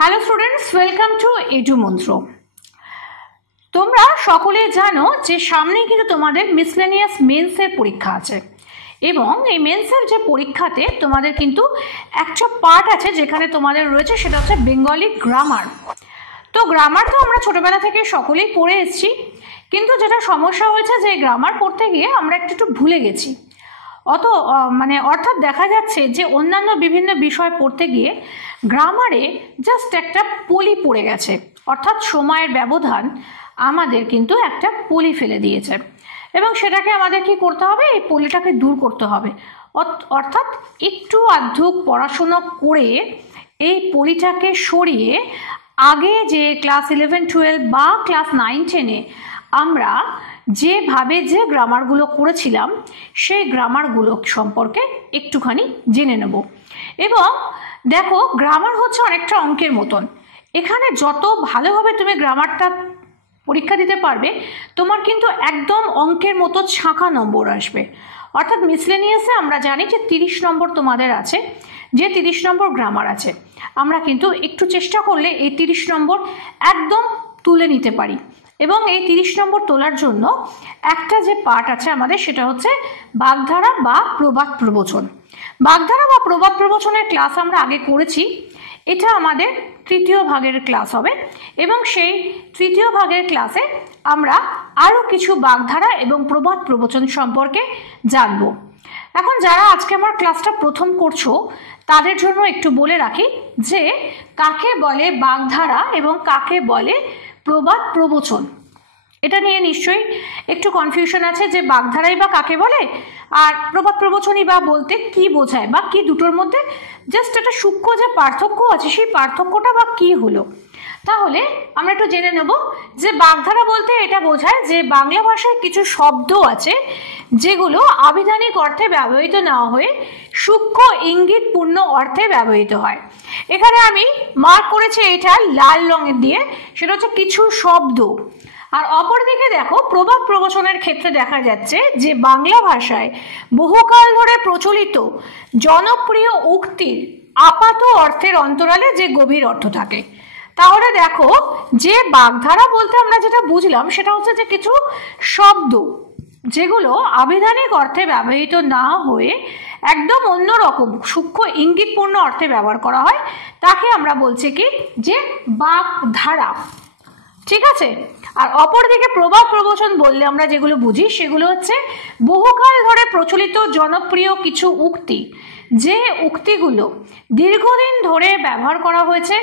Hello students, welcome to edu মন্ত্র। তোমরা সকলে জানো যে সামনে কিন্তু তোমাদের মিসলেনিয়াস মেন্সের পরীক্ষা আছে এবং এই মেন্সের যে পরীক্ষাতে তোমাদের কিন্তু একটা পার্ট আছে যেখানে তোমাদের রয়েছে, সেটা হচ্ছে বেঙ্গলি গ্রামার। তো গ্রামার তো আমরা ছোটবেলা থেকে সকলেই পড়ে এসেছি, কিন্তু যেটা সমস্যা হয়েছে যে গ্রামার পড়তে গিয়ে আমরা একটু ভুলে গেছি। অর্থাৎ দেখা যাচ্ছে যে অন্যান্য বিভিন্ন বিষয় পড়তে গিয়ে গ্রামারে জাস্ট একটা পলি পড়ে গেছে, অর্থাৎ সময়ের ব্যবধান আমাদের কিন্তু একটা পলি ফেলে দিয়েছে এবং সেটাকে আমাদের কি করতে হবে, এই পলিটাকে দূর করতে হবে। অর্থাৎ একটু আধটু পড়াশুনো করে এই পলিটাকে সরিয়ে আগে যে ক্লাস 11-12 বা ক্লাস 9-10-এ আমরা যেভাবে যে গ্রামারগুলো করেছিলাম সেই গ্রামারগুলো সম্পর্কে একটুখানি জেনে নেব। এবং দেখো, গ্রামার হচ্ছে অনেকটা অঙ্কের মতন। এখানে যত ভালোভাবে তুমি গ্রামারটা পরীক্ষা দিতে পারবে, তোমার কিন্তু একদম অঙ্কের মতো ছাঁকা নম্বর আসবে। অর্থাৎ মিসলেনিয়াসে আমরা জানি যে 30 নম্বর তোমাদের আছে, যে 30 নম্বর গ্রামার আছে, আমরা কিন্তু একটু চেষ্টা করলে এই 30 নম্বর একদম তুলে নিতে পারি। এবং এই 30 নম্বর তোলার জন্য একটা যে পার্ট আছে আমাদের, সেটা হচ্ছে বাগধারা বা প্রবাদ প্রবচন। বাগধারা বা প্রবাদ প্রবচনের ক্লাস আমরা আগে করেছি, এটা আমাদের তৃতীয় ভাগের ক্লাস হবে এবং সেই তৃতীয় ভাগের ক্লাসে আমরা আরও কিছু বাগধারা এবং প্রবাদ প্রবচন সম্পর্কে জানব। এখন যারা আজকে আমার ক্লাসটা প্রথম করছো তাদের জন্য একটু বলে রাখি যে কাকে বলে বাগধারা এবং কাকে বলে প্রবাদ প্রবচন। এটা নিয়ে নিশ্চয়ই একটু কনফিউশন আছে যে বাগধারাই বা কাকে বলে আর প্রবাদ প্রবচনই বা বলতে কি বোঝায়, বা কি দুটোর মধ্যে জাস্ট একটা সূক্ষ্ম যে পার্থক্য আছে সেই পার্থক্যটা বা কি হলো। তাহলে আমরা একটু জেনে নেব যে বাগধারা বলতে এটা বোঝায় যে বাংলা ভাষায় কিছু শব্দ আছে যেগুলো আবিধানিক অর্থে ব্যবহৃত না হয়ে সূক্ষ্ম ইঙ্গিতপূর্ণ অর্থে ব্যবহৃত হয়। এখানে আমি মার্ক করেছি এটা লাল রঙের দিয়ে, সেটা হচ্ছে কিছু শব্দ। আর অপরদিকে দেখো, প্রবাদ প্রবচনের ক্ষেত্রে দেখা যাচ্ছে যে বাংলা ভাষায় বহুকাল ধরে প্রচলিত জনপ্রিয় উক্তির আপাত অর্থের অন্তরালে যে গভীর অর্থ থাকে। তাহলে দেখো, যে বাগধারা বলতে আমরা যেটা বুঝলাম সেটা হচ্ছে যে কিছু শব্দ যেগুলো আবিধানিক অর্থে ব্যবহৃত না হয়ে একদম অন্যরকম সূক্ষ্ম ইঙ্গিতপূর্ণ অর্থে ব্যবহার করা হয়, তাকে আমরা বলছি কি যে বাগধারা। ঠিক আছে। আর অপরদিকে প্রবাদ প্রবচন বললে আমরা যেগুলো বুঝি সেগুলো হচ্ছে বহুকাল ধরে প্রচলিত জনপ্রিয় কিছু উক্তি, যে উক্তিগুলো দীর্ঘদিন ধরে ব্যবহার করা হয়েছে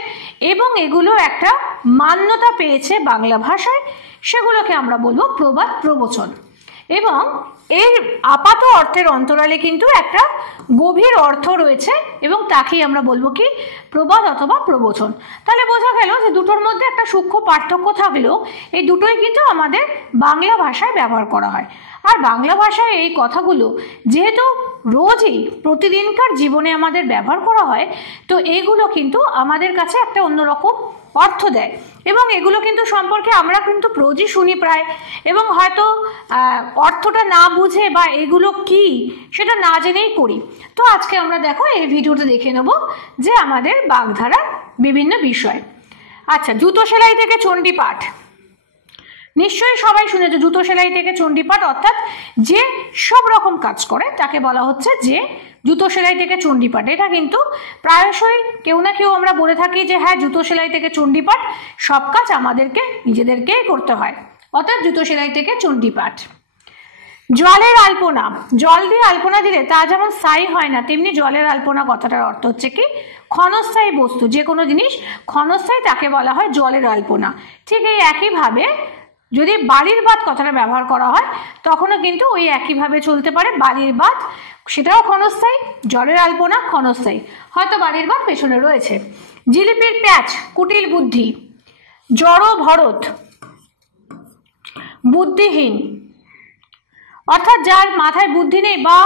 এবং এগুলো একটা মান্যতা পেয়েছে বাংলা ভাষায়, সেগুলোকে আমরা বলবো প্রবাদ প্রবচন। এবং এর আপাত অর্থের অন্তরালে কিন্তু একটা গভীর অর্থ রয়েছে এবং তাকেই আমরা বলবো কি প্রবাদ অথবা প্রবচন। তাহলে বোঝা গেল যে দুটোর মধ্যে একটা সূক্ষ্ম পার্থক্য থাকলেও এই দুটোই কিন্তু আমাদের বাংলা ভাষায় ব্যবহার করা হয়। আর বাংলা ভাষায় এই কথাগুলো যেহেতু রোজই প্রতিদিনকার জীবনে আমাদের ব্যবহার করা হয়, তো এগুলো কিন্তু আমাদের কাছে একটা অন্যরকম অর্থ দেয় এবং এগুলো কিন্তু সম্পর্কে আমরা কিন্তু রোজই শুনি প্রায়, এবং হয়তো অর্থটা না বুঝে বা এগুলো কি সেটা না জেনেই করি। তো আজকে আমরা দেখো এই ভিডিওতে দেখে নেব যে আমাদের বাগধারার বিভিন্ন বিষয়। আচ্ছা, জুতো সেলাই থেকে চণ্ডীপাঠ নিশ্চয়ই সবাই শুনেছে। জুতো সেলাই থেকে চণ্ডীপাঠ অর্থাৎ যে সব রকম কাজ করে তাকে বলা হচ্ছে যে জুতো সেলাই থেকে চণ্ডীপাঠ। এটা কিন্তু প্রায়শই কেউ না কেউ আমরা বলে থাকি যে হ্যাঁ, জুতো সেলাই থেকে চণ্ডীপাঠ, সব কাজ আমাদেরকে নিজেদেরকেই করতে হয়, অর্থাৎ জুতো সেলাই থেকে চণ্ডীপাঠ। জলের আলপনা, জল দিয়ে আলপনা দিলে তা যেমন স্থায়ী হয় না, তেমনি জলের আলপনা কথাটার অর্থ হচ্ছে কি ক্ষণস্থায়ী বস্তু। যে কোনো জিনিস ক্ষণস্থায়ী তাকে বলা হয় জলের আলপনা। ঠিক এই একইভাবে যদি বালির বাঁধ কথাটা ব্যবহার করা হয় তখনও কিন্তু ওই একইভাবে চলতে পারে। বালির বাঁধ সেটাও ক্ষণস্থায়ী, জলের আলপনা ক্ষণস্থায়ী, হয়তো বালির বাঁধ পেছনে রয়েছে। জিলিপির প্যাঁচ কুটিল বুদ্ধি। জড় ভরত বুদ্ধিহীন, অর্থাৎ যার মাথায় বুদ্ধি নেই বা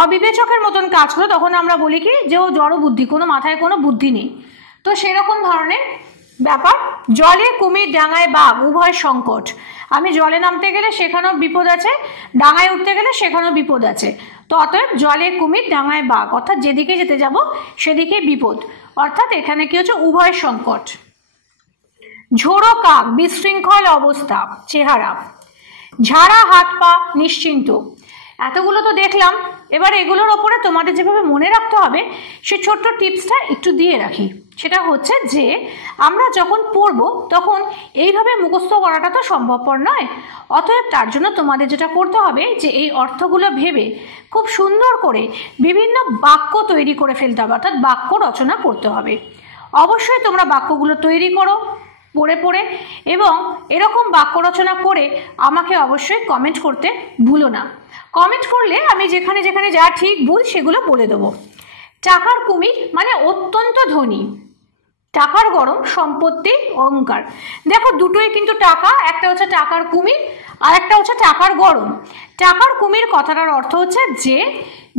অবিবেচকের মতন কাজ করে তখন আমরা বলি কি যে ও জড় বুদ্ধি, কোনো মাথায় কোনো বুদ্ধি নেই। তো সেরকম ধরনের ব্যাপার। জলে কুমির ডাঙায় বাঘ উভয় সংকট। আমি জলে নামতে গেলে সেখানেও বিপদ আছে, ডাঙায় উঠতে গেলে সেখানেও বিপদ আছে। তো অতএব জলে কুমির ডাঙায় বাঘ, অর্থাৎ যেদিকে যেতে যাব সেদিকে বিপদ, অর্থাৎ এখানে কি হচ্ছে উভয় সংকট। ঝোড়ো কাক বিশৃঙ্খল অবস্থা চেহারা, ঝাড়া হাত পা নিশ্চিন্ত। এতগুলো তো দেখলাম, এবার এগুলোর ওপরে তোমাদের যেভাবে মনে রাখতে হবে সে ছোট্ট টিপসটা একটু দিয়ে রাখি। সেটা হচ্ছে যে আমরা যখন পড়বো তখন এইভাবে মুখস্থ করাটা তো সম্ভবপর নয়, অতএব তার জন্য তোমাদের যেটা করতে হবে যে এই অর্থগুলো ভেবে খুব সুন্দর করে বিভিন্ন বাক্য তৈরি করে ফেলতে হবে, অর্থাৎ বাক্য রচনা করতে হবে। অবশ্যই তোমরা বাক্যগুলো তৈরি করো পড়ে পড়ে, এবং এরকম বাক্য রচনা করে আমাকে অবশ্যই কমেন্ট করতে ভুলো না। কমেন্ট করলে আমি যেখানে যেখানে যা ঠিক ভুল সেগুলো বলে দেবো। টাকার কুমির মানে অত্যন্ত ধনী, টাকার গরম সম্পত্তি অহংকার। দেখো দুটোই কিন্তু টাকা, একটা হচ্ছে টাকার কুমির আর একটা হচ্ছে টাকার গরম। টাকার কুমির কথাটার অর্থ হচ্ছে যে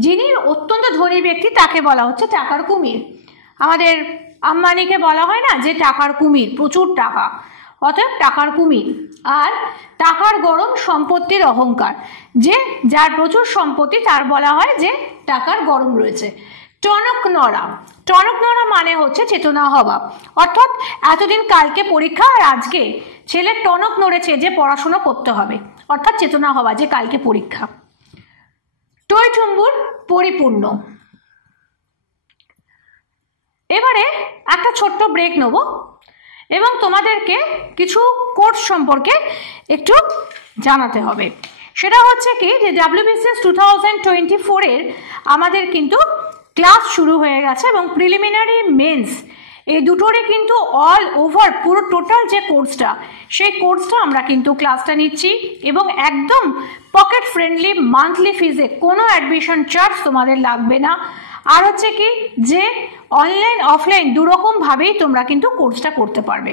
যিনি অত্যন্ত ধনী ব্যক্তি তাকে বলা হচ্ছে টাকার কুমির। আমাদের আম্বানিকে বলা হয় না যে টাকার কুমির, প্রচুর টাকা, অতএব টাকার কুমির। আর টাকার গরম সম্পত্তির অহংকার, যে যার প্রচুর সম্পত্তি তার বলা হয় যে টাকার গরম রয়েছে। টনক নড়া, টনক নড়া মানে হচ্ছে চেতনা হওয়া, অর্থাৎ এতদিন কালকে পরীক্ষা আর আজকে ছেলের টনক নড়েছে যে পড়াশোনা করতে হবে, অর্থাৎ চেতনা হওয়া যে কালকে পরীক্ষা। টইটুম্বুর পরিপূর্ণ। এবারে একটা ছোট্ট ব্রেক নেব এবং তোমাদেরকে কিছু কোর্স সম্পর্কে একটু জানাতে হবে। সেটা হচ্ছে কি যে WBCS 2024-এর আমাদের কিন্তু ক্লাস শুরু হয়ে গেছে এবং প্রিলিমিনারি মেন্স এই দুটোরই কিন্তু অল ওভার পুরো টোটাল যে কোর্সটা সেই কোর্সটা আমরা কিন্তু ক্লাসটা নিচ্ছি এবং একদম পকেট ফ্রেন্ডলি মান্থলি ফিজে, কোনো অ্যাডমিশন চার্জ তোমাদের লাগবে না। আর হচ্ছে কি যে অনলাইন অফলাইন দুরকমভাবেই তোমরা কিন্তু কোর্সটা করতে পারবে।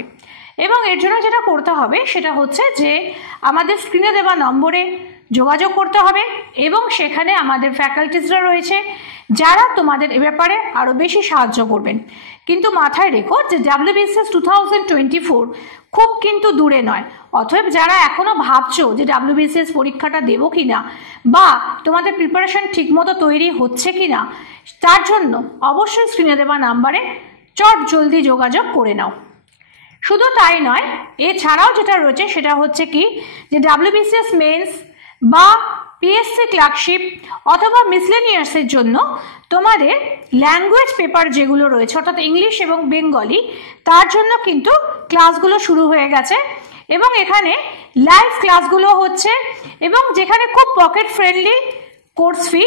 এবং এর জন্য যেটা করতে হবে সেটা হচ্ছে যে আমাদের স্ক্রিনে দেওয়া নম্বরে যোগাযোগ করতে হবে এবং সেখানে আমাদের ফ্যাকাল্টিসরা রয়েছে যারা তোমাদের এ ব্যাপারে আরও বেশি সাহায্য করবেন। কিন্তু মাথায় রেখো যে WBCS 2024 খুব কিন্তু দূরে নয়, অতএব যারা এখনও ভাবছো যে WBCS পরীক্ষাটা দেবো কিনা বা তোমাদের প্রিপারেশন ঠিকমতো তৈরি হচ্ছে কিনা, তার জন্য অবশ্যই স্ক্রিনে দেওয়া নাম্বারে চট জলদি যোগাযোগ করে নাও। শুধু তাই নয়, এছাড়াও যেটা রয়েছে সেটা হচ্ছে কি যে WBCS মেন্স বা PSC ক্লার্কশিপ অথবা মিসলেনিয়াসের জন্য তোমাদের ল্যাঙ্গুয়েজ পেপার যেগুলো রয়েছে অর্থাৎ ইংলিশ এবং বেঙ্গলি, তার জন্য কিন্তু ক্লাসগুলো শুরু হয়ে গেছে এবং এখানে লাইভ ক্লাসগুলো হচ্ছে এবং যেখানে খুব pocket friendly course fee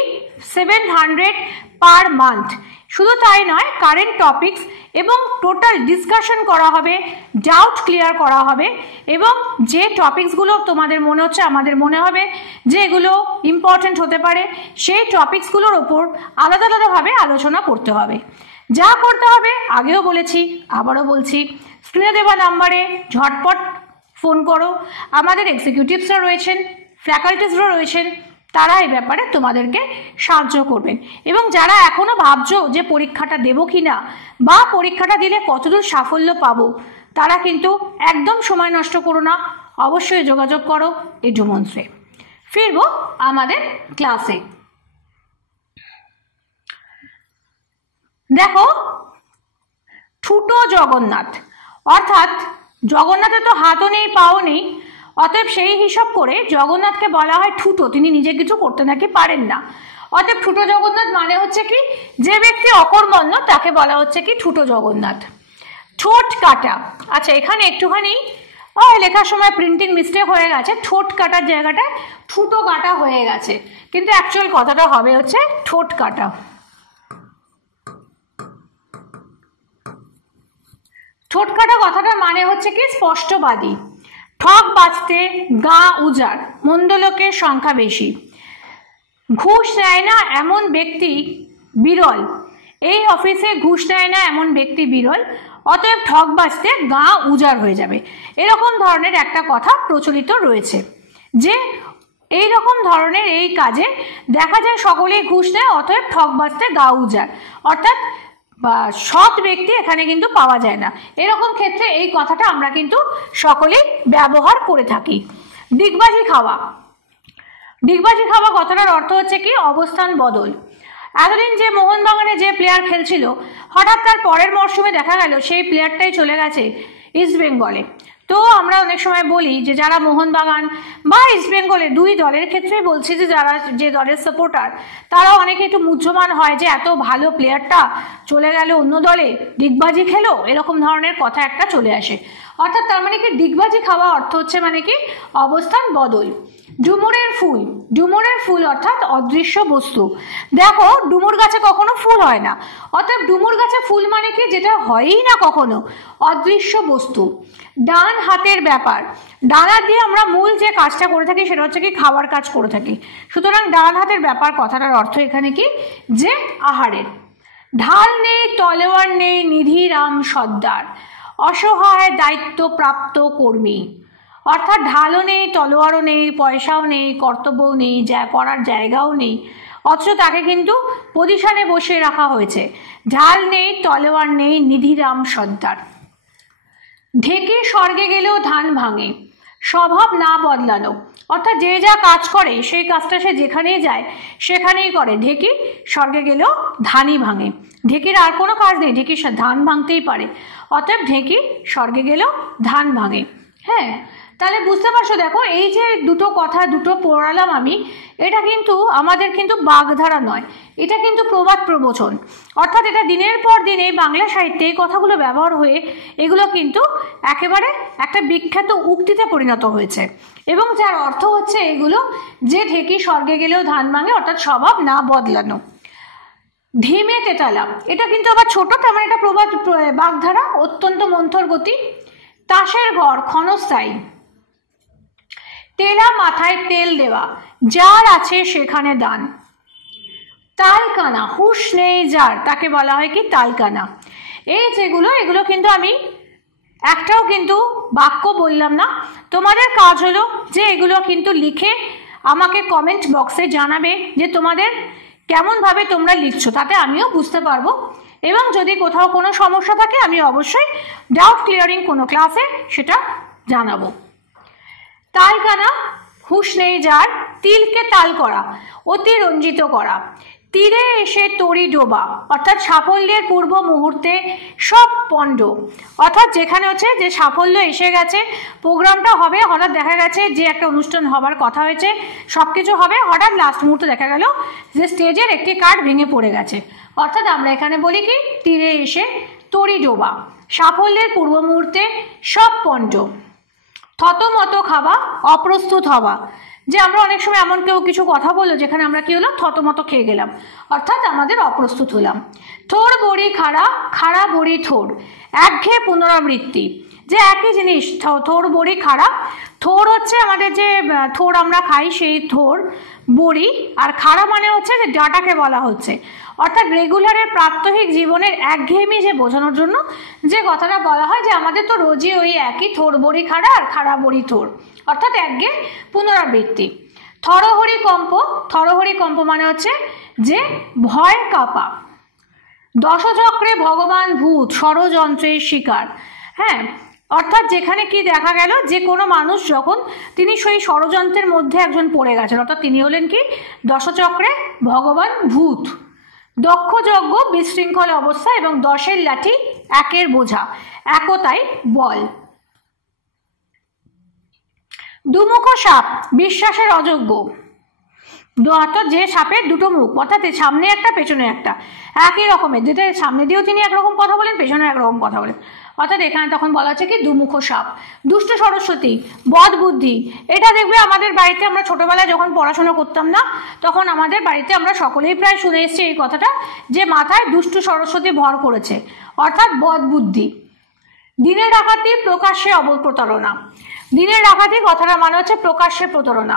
700 per month. শুধু তাই নয়, কারেন্ট টপিকস এবং টোটাল ডিসকাশন করা হবে, ডাউট ক্লিয়ার করা হবে এবং যে টপিকসগুলো তোমাদের মনে হচ্ছে আমাদের মনে হবে যে এগুলো ইম্পর্টেন্ট হতে পারে সেই টপিকসগুলোর ওপর আলাদা আলাদাভাবে আলোচনা করতে হবে। যা করতে হবে আগেও বলেছি আবারও বলছি, স্ক্রিনে দেওয়া নাম্বারে ঝটপট ফোন করো। আমাদের এক্সিকিউটিভসরা রয়েছেন, ফ্যাকাল্টিসরা রয়েছেন, তারা এই ব্যাপারে তোমাদেরকে সাহায্য করবেন। এবং যারা এখনো ভাবছো যে পরীক্ষাটা দেবো কিনা বা পরীক্ষাটা দিলে কতদূর সাফল্য পাবো, তারা কিন্তু একদম সময় নষ্ট করো না, অবশ্যই যোগাযোগ করো এডু মঞ্চে। ফিরবো আমাদের ক্লাসে। দেখো, ঠুটো জগন্নাথ, অর্থাৎ জগন্নাথের তো হাতও নেই পাও নেই, অতএব সেই হিসাব করে জগন্নাথকে বলা হয় ঠুটো, তিনি নিজে কিছু করতে নাকি পারেন না। অতএব ঠুটো জগন্নাথ মানে হচ্ছে কি যে ব্যক্তি অকর্মণ্য তাকে বলা হচ্ছে কি ঠুটো জগন্নাথ। ঠোঁট কাটা, আচ্ছা এখানে একটুখানি লেখার সময় প্রিন্টিং মিস্টেক হয়ে গেছে, ঠোঁট কাটার জায়গাটায় ঠুটো কাটা হয়ে গেছে, কিন্তু অ্যাকচুয়াল কথাটা হবে হচ্ছে ঠোঁট কাটা। ঠোঁট কাটা কথাটার মানে হচ্ছে কি স্পষ্টবাদী। ঠক বাঁচতে গা উজাড়, মন্দ লোকের সংখ্যা বেশি। ঘুষ নেয় না এমন ব্যক্তি বিরল, এই অফিসে ঘুষ নেয় না এমন ব্যক্তি বিরল, অতএব ঠক বাঁচতে গা উজাড় হয়ে যাবে। এরকম ধরনের একটা কথা প্রচলিত রয়েছে যে এই রকম ধরনের এই কাজে দেখা যায় সকলেই ঘুষ নেয়, অতএব ঠক বাঁচতে গা উজাড়, অর্থাৎ সৎ ব্যক্তি এখানে কিন্তু পাওয়া যায় না। এরকম ক্ষেত্রে এই কথাটা আমরা কিন্তু সকলেই ব্যবহার করে থাকি। ডিগবাজি খাওয়া, ডিগবাজি খাওয়া কথাটার অর্থ হচ্ছে কি অবস্থান বদল। এতদিন যে মোহনবাগানে যে প্লেয়ার খেলছিল, হঠাৎ তার পরের মরশুমে দেখা গেল সেই প্লেয়ারটাই চলে গেছে ইস্ট বেঙ্গলে। তো আমরা অনেক সময় বলি যে যারা মোহনবাগান বা ইস্ট বেঙ্গলে দুই দলের ক্ষেত্রেই বলছি যে যারা যে দলের সাপোর্টার তারাও অনেকে একটু মুহ্যমান হয় যে এত ভালো প্লেয়ারটা চলে গেল অন্য দলে, ডিগবাজি খেলো, এরকম ধরনের কথা একটা চলে আসে। অর্থাৎ তার মানে কি ডিগবাজি খাওয়া অর্থ হচ্ছে মানে কি অবস্থান বদল। ডুমুরের ফুল, ডুমুরের ফুল অর্থাৎ অদৃশ্য বস্তু। দেখো ডুমুর গাছে কখনো ফুল হয় না, অর্থাৎ ডুমুর গাছে ফুল মানে কি যেটা হয়ই না কখনো, অদৃশ্য বস্তু। ডান হাতের ব্যাপার, ডান হাত দিয়ে আমরা মূল যে কাজটা করে থাকি সেটা হচ্ছে কি খাওয়ার কাজ করে থাকি, সুতরাং ডান হাতের ব্যাপার কথাটার অর্থ এখানে কি যে আহারের। ঢাল নেই তলোয়ার নেই নিধিরাম সর্দার, অসহায় দায়িত্বপ্রাপ্ত কর্মী। অর্থাৎ ঢালও নেই তলোয়ারও নেই পয়সাও নেই কর্তব্যও নেই যা করার জায়গাও নেই, অথচ তাকে কিন্তু পজিশনে বসিয়ে রাখা হয়েছে। ঢাল নেই তলোয়ার নেই নিধিরাম সর্দার। ঢেকে স্বর্গে গেলেও ধান ভাঙে, স্বভাব না বদলানো। অর্থাৎ যে যা কাজ করে সেই কাজটা সে যেখানেই যায় সেখানেই করে। ঢেকি স্বর্গে গেলেও ধানই ভাঙে, ঢেকির আর কোনো কাজ নেই, ঢেকি ধান ভাঙতেই পারে, অতএব ঢেকি স্বর্গে গেলেও ধান ভাঙে। হ্যাঁ, তাহলে বুঝতে পারছো, দেখো এই যে দুটো কথা দুটো পড়ালাম আমি, এটা কিন্তু আমাদের কিন্তু বাগধারা নয়, এটা কিন্তু প্রবাদ প্রবচন। অর্থাৎ এটা দিনের পর দিন এই বাংলা সাহিত্যে এই কথাগুলো ব্যবহার হয়ে এগুলো কিন্তু একেবারে একটা বিখ্যাত উক্তিতে পরিণত হয়েছে, এবং যার অর্থ হচ্ছে এগুলো যে ঢেকি স্বর্গে গেলেও ধান ভাঙে, অর্থাৎ স্বভাব না বদলানো। ধিমে তেতালা, এটা কিন্তু আবার ছোট, তেমন এটা প্রবাদ বাগধারা, অত্যন্ত মন্থর গতি। তাসের ঘর ক্ষণস্থায়ী, তেলা মাথায় তেল দেওয়া, যার আছে সেখানে দান। তালকানা, হুঁশ নেই যার, তাকে বলা হয় কি তালকানা। এই যেগুলো এগুলো কিন্তু আমি একটাও কিন্তু বাক্য বললাম না, তোমাদের কাজ হলো যে এগুলো কিন্তু লিখে আমাকে কমেন্ট বক্সে জানাবে যে তোমাদের কেমনভাবে তোমরা লিখছো, তাতে আমিও বুঝতে পারবো, এবং যদি কোথাও কোনো সমস্যা থাকে আমি অবশ্যই ডাউট ক্লিয়ারিং কোনো ক্লাসে সেটা জানাবো। তালকানা, হুঁশ নেই যার, তিলকে তাল করা, অতি রঞ্জিত করা। তীরে এসে তরি ডোবা, অর্থাৎ সাফল্যের পূর্ব মুহূর্তে সব পণ্ড। অর্থাৎ যেখানে হচ্ছে যে সাফল্য এসে গেছে, প্রোগ্রামটা হবে, হঠাৎ দেখা গেছে যে একটা অনুষ্ঠান হবার কথা হয়েছে, সব কিছু হবে, হঠাৎ লাস্ট মুহূর্তে দেখা গেল যে স্টেজের একটি কাঠ ভেঙে পড়ে গেছে। অর্থাৎ আমরা এখানে বলি কি তীরে এসে তরি ডোবা, সাফল্যের পূর্ব মুহূর্তে সব পণ্ড। থতমত খাওয়া, অপ্রস্তুত হওয়া, যে আমরা অনেক সময় এমন কেউ কিছু কথা বললো যেখানে আমরা কি হলো থতমত খেয়ে গেলাম, অর্থাৎ আমাদের অপ্রস্তুত হলাম। থোর বড়ি খাড়া, খাড়া বড়ি থোর, একঘেয়ে পুনরাবৃত্তি, যে একই জিনিস, থোর বড়ি খাড়া। থোর হচ্ছে আমাদের যে থোর আমরা খাই সেই থোর, বড়ি, আর খাড়া মানে হচ্ছে যে ডাটাকে বলা হচ্ছে। অর্থাৎ রেগুলারের প্রাত্যহিক জীবনের একঘেয়েমি যে বোঝানোর জন্য যে কথাটা বলা হয় যে আমাদের তো রোজই ওই একই থোর বড়ি খাড়া আর খাড়া বড়ি থোর, অর্থাৎ একঘেয়ে পুনরাবৃত্তি। থরহরি কম্প, থরহরি কম্প মানে হচ্ছে যে ভয় কাঁপা। দশচক্রে ভগবান ভূত, ষড়যন্ত্রের শিকার। হ্যাঁ, অর্থাৎ যেখানে কি দেখা গেল যে কোনো মানুষ যখন তিনি সেই ষড়যন্ত্রের মধ্যে একজন পড়ে গেছেন, অর্থাৎ তিনি হলেন কি দশচক্রে ভগবান ভূত। দক্ষ যজ্ঞ, বিশৃঙ্খল অবস্থা, এবং দশের লাঠি একের বোঝা, একতাই বল। দুমুখ সাপ, বিশ্বাসের অযোগ্য। অর্থাৎ যে সাপের দুটো মুখ, অর্থাৎ সামনে একটা পেছনে একটা, একই রকমের, যেটা সামনে দিয়েও তিনি একরকম কথা বলেন পেছনে একরকম কথা বলেন, অর্থাৎ এখানে তখন বলা হচ্ছে কি দুমুখ সাপ। দুষ্ট সরস্বতী, বদ বুদ্ধি, এটা দেখবে আমাদের বাড়িতে আমরা ছোটবেলায় যখন পড়াশোনা করতাম না তখন আমাদের বাড়িতে আমরা সকলেই প্রায় শুনে এসেছি এই কথাটা, যে মাথায় দুষ্ট সরস্বতী ভর করেছে, অর্থাৎ বদ বুদ্ধি। দিনের ডাকাতি, প্রকাশ্যে অবপ্রতারণা। দিনের ডাকাতি কথাটা মানে হচ্ছে প্রকাশ্যে প্রতারণা,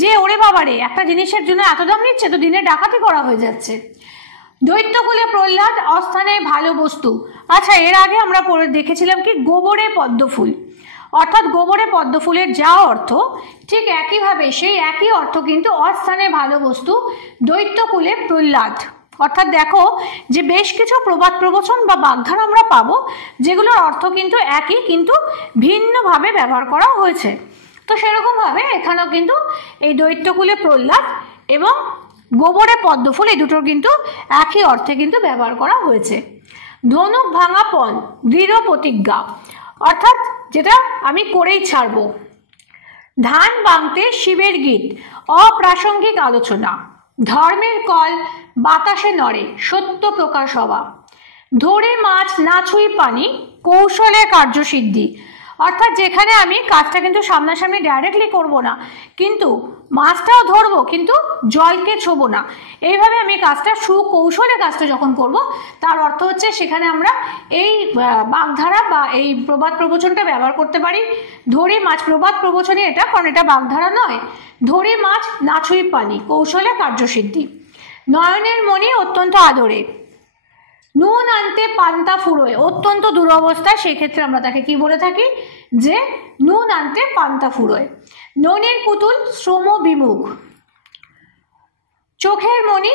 যে ওরে বাবারে একটা জিনিসের জন্য এত দাম নিচ্ছে তো দিনের ডাকাতি করা হয়ে যাচ্ছে। দৈত্যকুলে প্রহ্লাদ, অস্থানে ভালো বস্তু। আচ্ছা, এর আগে আমরা দেখেছিলাম কি গোবরে পদ্মফুল, অর্থাৎ গোবরে পদ্মফুলের যা অর্থ ঠিক একইভাবে সেই একই অর্থ কিন্তু অস্থানে ভালো বস্তু, দৈত্যকুলে প্রহ্লাদ। অর্থাৎ দেখো যে বেশ কিছু প্রবাদ প্রবচন বা বাগধারা আমরা পাবো যেগুলোর অর্থ কিন্তু একই কিন্তু ভিন্নভাবে ব্যবহার করা হয়েছে। তো সেরকমভাবে এখানেও কিন্তু এই দৈত্যকুলে প্রহ্লাদ এবং গোবরে পদ্মফুল এই দুটোর কিন্তু একই অর্থে কিন্তু ব্যবহার করা হয়েছে। ধনুক ভাঙা পণ, দৃঢ় প্রতিজ্ঞা, অর্থাৎ যেটা আমি করেই ছাড়বো। ধান বাংতে শিবের গীত, অপ্রাসঙ্গিক আলোচনা। ধর্মের কল বাতাসে নড়ে, সত্য প্রকাশ হওয়া। ধরে মাছ না ছুঁই পানি, কৌশলে কার্যসিদ্ধি, অর্থাৎ যেখানে আমি কাজটা কিন্তু সামনাসামনি ডাইরেক্টলি করব না, কিন্তু মাছটাও ধরবো কিন্তু জলকে ছোবো না, এইভাবে আমি কাজটা সুকৌশলে কাজটা যখন করব, তার অর্থ হচ্ছে সেখানে আমরা এই বাগধারা বা এই প্রবাদ প্রবচনটা ব্যবহার করতে পারি। ধরে মাছ, প্রবাদ প্রবচনই এটা, কারণ এটা বাগধারা নয়। ধরে মাছ না ছুঁই পানি, কৌশলে কার্যসিদ্ধি। নয়নের মণি অত্যন্ত আদরে। নুন আনতে পান্তা ফুরোয়, অত্যন্ত দুরবস্থায়, সেই ক্ষেত্রে আমরা তাকে কি বলে থাকি, যে নুন আনতে পান্তা ফুরোয়। ননির পুতুল শ্রম বিমুখ। চোখের মণি,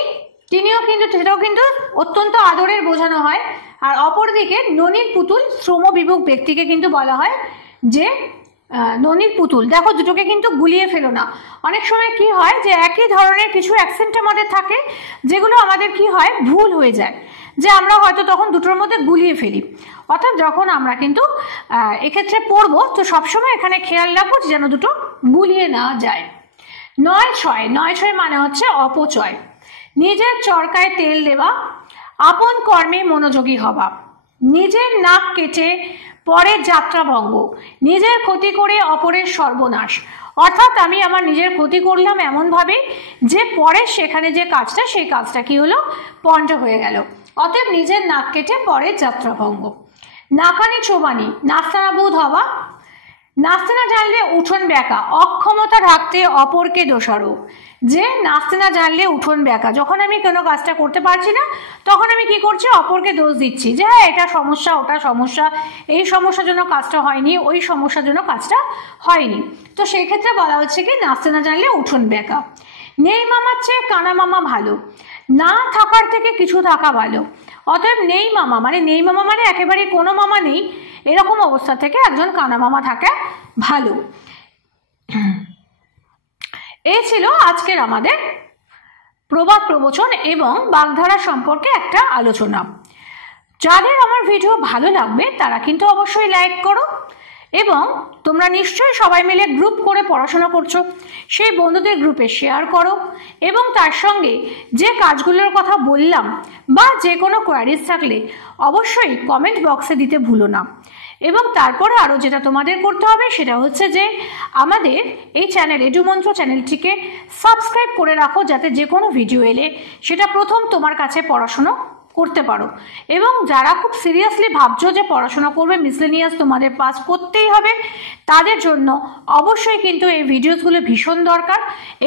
তিনিও কিন্তু, সেটাও কিন্তু অত্যন্ত আদরের বোঝানো হয়। আর অপরদিকে ননির পুতুল শ্রম বিমুখ ব্যক্তিকে কিন্তু বলা হয় যে ননির পুতুল। দেখো দুটোকে কিন্তু গুলিয়ে ফেলো না। অনেক সময় কি হয় যে একই ধরনের কিছু অ্যাকসেন্ট আমাদের থাকে যেগুলো আমাদের কি হয়, ভুল হয়ে যায়, যে আমরা হয়তো তখন দুটোর মধ্যে গুলিয়ে ফেলি। অর্থাৎ যখন আমরা কিন্তু এক্ষেত্রে পড়বো, তো সবসময় এখানে খেয়াল রাখবো যেন দুটো গুলিয়ে না যায়। নয় ছয়, নয় ছয় মানে হচ্ছে অপচয়। নিজের চরকায় তেল দেওয়া, আপন কর্মে মনোযোগী হওয়া। নিজের নাক কেটে পরের যাত্রাভঙ্গ, নিজের ক্ষতি করে অপরের সর্বনাশ, অর্থাৎ আমি আমার নিজের ক্ষতি করলাম এমনভাবে যে পরে সেখানে যে কাজটা, সেই কাজটা কি হলো, পণ্ড হয়ে গেল। অতএব নিজের নাক কেটে পরের যাত্রাভঙ্গ। নাকানি চোবানি, নাস্তানাবুদ হওয়া। নাচতে না জানলে উঠোন ব্যাকা, অক্ষমতা রাখতে অপরকে দোষারোপ। যে নাচতে না জানলে উঠোন ব্যাকা, যখন আমি কোনো কাজটা করতে পারছি না তখন আমি কি করছি, অপরকে দোষ দিচ্ছি যে হ্যাঁ এটা সমস্যা, ওটা সমস্যা, এই সমস্যার জন্য কাজটা হয়নি, ওই সমস্যার জন্য কাজটা হয়নি। তো সেই ক্ষেত্রে বলা হচ্ছে কি, নাচতে না জানলে উঠোন ব্যাকা। নেই মামার চেয়ে কানা মামা ভালো, না থাকার থেকে কিছু থাকা ভালো। অতএব নেই মামা মানে একেবারে কোনো মামা নেই, এরকম অবস্থা থেকে একজন কানা মামা থাকা ভালো। এই ছিল আজকের আমাদের প্রবাদ প্রবচন এবং বাগধারা সম্পর্কে একটা আলোচনা। যাদের আমার ভিডিও ভালো লাগবে তারা কিন্তু অবশ্যই লাইক করো, এবং তোমরা নিশ্চয়ই সবাই মিলে গ্রুপ করে পড়াশোনা করছো, সেই বন্ধুদের গ্রুপে শেয়ার করো, এবং তার সঙ্গে যে কাজগুলোর কথা বললাম বা যে কোনো কোয়ারিজ থাকলে অবশ্যই কমেন্ট বক্সে দিতে ভুলো না। এবং তারপরে আরও যেটা তোমাদের করতে হবে সেটা হচ্ছে যে আমাদের এই চ্যানেল এডুমন্ত্র চ্যানেলটিকে সাবস্ক্রাইব করে রাখো, যাতে যে কোনো ভিডিও এলে সেটা প্রথম তোমার কাছে পড়াশুনো করতে পারো। এবং যারা খুব সিরিয়াসলি ভাবছো যে পড়াশোনা করবে, মিসলেনিয়াস তোমাদের পাস করতেই হবে, তাদের জন্য অবশ্যই কিন্তু এই ভিডিওসগুলো ভীষণ দরকার।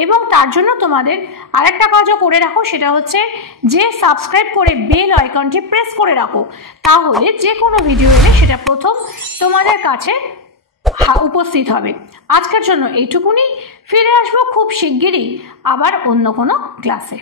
এবং তার জন্য তোমাদের আরেকটা কাজও করে রাখো, সেটা হচ্ছে যে সাবস্ক্রাইব করে বেল আইকনটি প্রেস করে রাখো, তাহলে যে কোনো ভিডিও এলে সেটা প্রথম তোমাদের কাছে উপস্থিত হবে। আজকের জন্য এইটুকুনি, ফিরে আসবো খুব শিগগিরই আবার অন্য কোনো ক্লাসে।